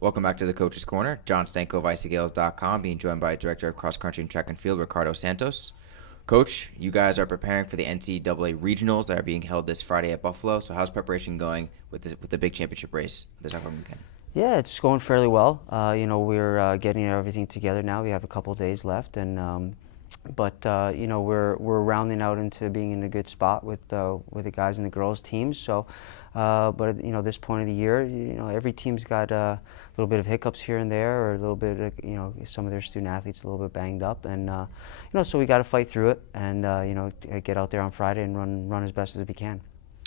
Welcome back to the Coach's Corner. John Stanko of ICGales.com, being joined by Director of Cross Country and Track and Field, Ricardo Santos. Coach, you guys are preparing for the NCAA Regionals that are being held this Friday at Buffalo. So how's preparation going with the big championship race this upcoming weekend? Yeah, it's going fairly well. We're getting everything together now. We have a couple days left, and we're rounding out into being in a good spot with the guys and the girls teams. So, this point of the year, every team's got a little bit of hiccups here and there, or a little bit of, some of their student athletes a little bit banged up, and so we got to fight through it, and get out there on Friday and run as best as we can.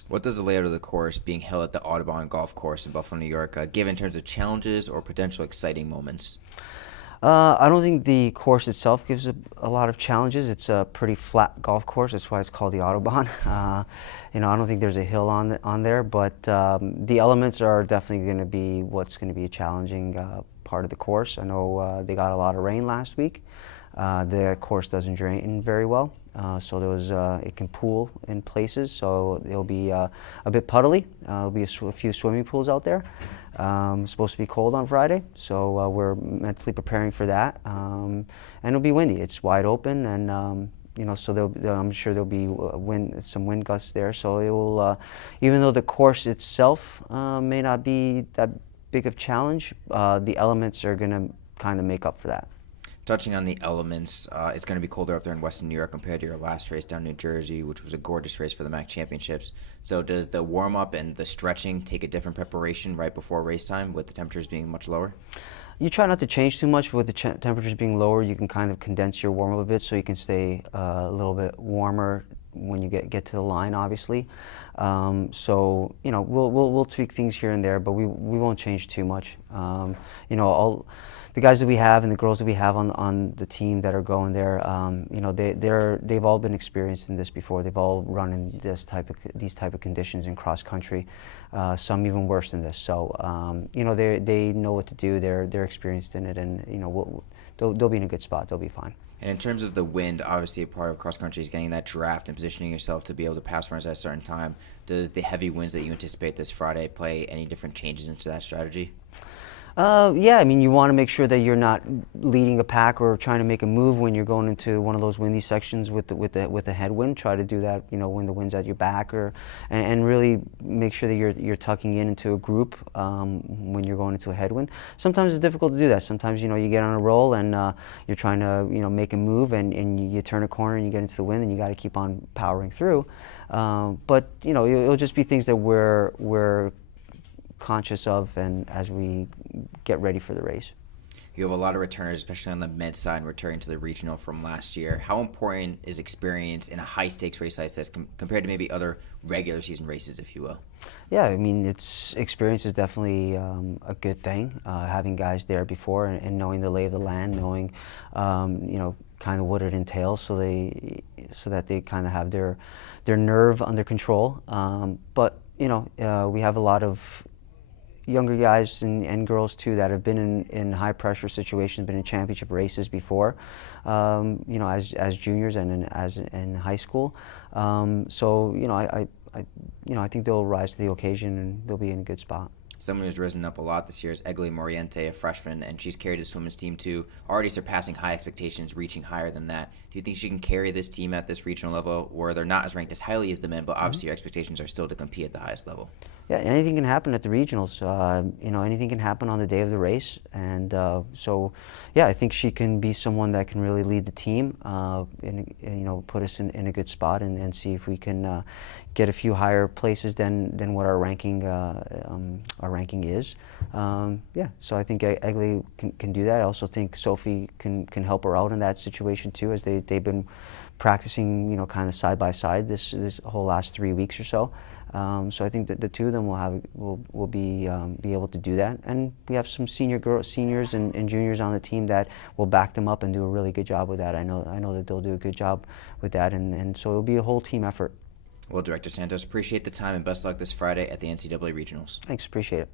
What does the layout of the course being held at the Audubon Golf Course in Buffalo, New York, give in terms of challenges or potential exciting moments? I don't think the course itself gives a lot of challenges. It's a pretty flat golf course. That's why it's called the Audubon. I don't think there's a hill on there, but the elements are definitely going to be what's going to be a challenging part of the course. I know they got a lot of rain last week. The course doesn't drain very well, so it can pool in places, so it'll be a bit puddly. There'll be a few swimming pools out there. It's supposed to be cold on Friday, so we're mentally preparing for that. And it'll be windy. It's wide open, and I'm sure there'll be some wind gusts there. So it will, even though the course itself may not be that big of a challenge, the elements are going to kind of make up for that. Touching on the elements, it's going to be colder up there in Western New York compared to your last race down in New Jersey, which was a gorgeous race for the MAC Championships. So does the warm-up and the stretching take a different preparation right before race time with the temperatures being much lower? You try not to change too much, but with the temperatures being lower, you can kind of condense your warm-up a bit so you can stay a little bit warmer when you get to the line, obviously. We'll tweak things here and there, but we won't change too much. The guys that we have and the girls that we have on the team that are going there, they've all been experienced in this before. They've all run in these type of conditions in cross country, some even worse than this. So they know what to do. They're experienced in it, and they'll be in a good spot. They'll be fine. And in terms of the wind, obviously a part of cross country is getting that draft and positioning yourself to be able to pass runners at a certain time. Does the heavy winds that you anticipate this Friday play any different changes into that strategy? Yeah, I mean, you want to make sure that you're not leading a pack or trying to make a move when you're going into one of those windy sections with the headwind. Try to do that, when the wind's at your back, and really make sure that you're tucking into a group when you're going into a headwind. Sometimes it's difficult to do that. Sometimes you get on a roll and you're trying to make a move, and you turn a corner and you get into the wind, and you got to keep on powering through. But it'll just be things that we're conscious of, and as we get ready for the race. You have a lot of returners, especially on the med side, returning to the regional from last year. How important is experience in a high-stakes race like this compared to maybe other regular season races, if you will? Yeah, I mean, experience is definitely a good thing. Having guys there before and knowing the lay of the land, knowing kind of what it entails, so that they kind of have their nerve under control. But we have a lot of younger guys and girls too that have been in high pressure situations, been in championship races before, as juniors and in high school. I think they'll rise to the occasion and they'll be in a good spot. Someone who's risen up a lot this year is Sophie Oriente, a freshman, and she's carried this women's team too, already surpassing high expectations, reaching higher than that. Do you think she can carry this team at this regional level, where they're not as ranked as highly as the men, but obviously your expectations are still to compete at the highest level? Yeah, anything can happen at the regionals. Anything can happen on the day of the race, and I think she can be someone that can really lead the team, put us in a good spot, and see if we can get a few higher places than what our ranking is. So I think Egli can do that. I also think Sophie can help her out in that situation too, as they've been practicing, kind of side by side this whole last 3 weeks or so. So I think that the two of them will be able to do that, and we have some seniors and juniors on the team that will back them up and do a really good job with that. I know that they'll do a good job with that, and so it'll be a whole team effort. Well, Director Santos, appreciate the time and best luck this Friday at the NCAA Regionals. Thanks, appreciate it.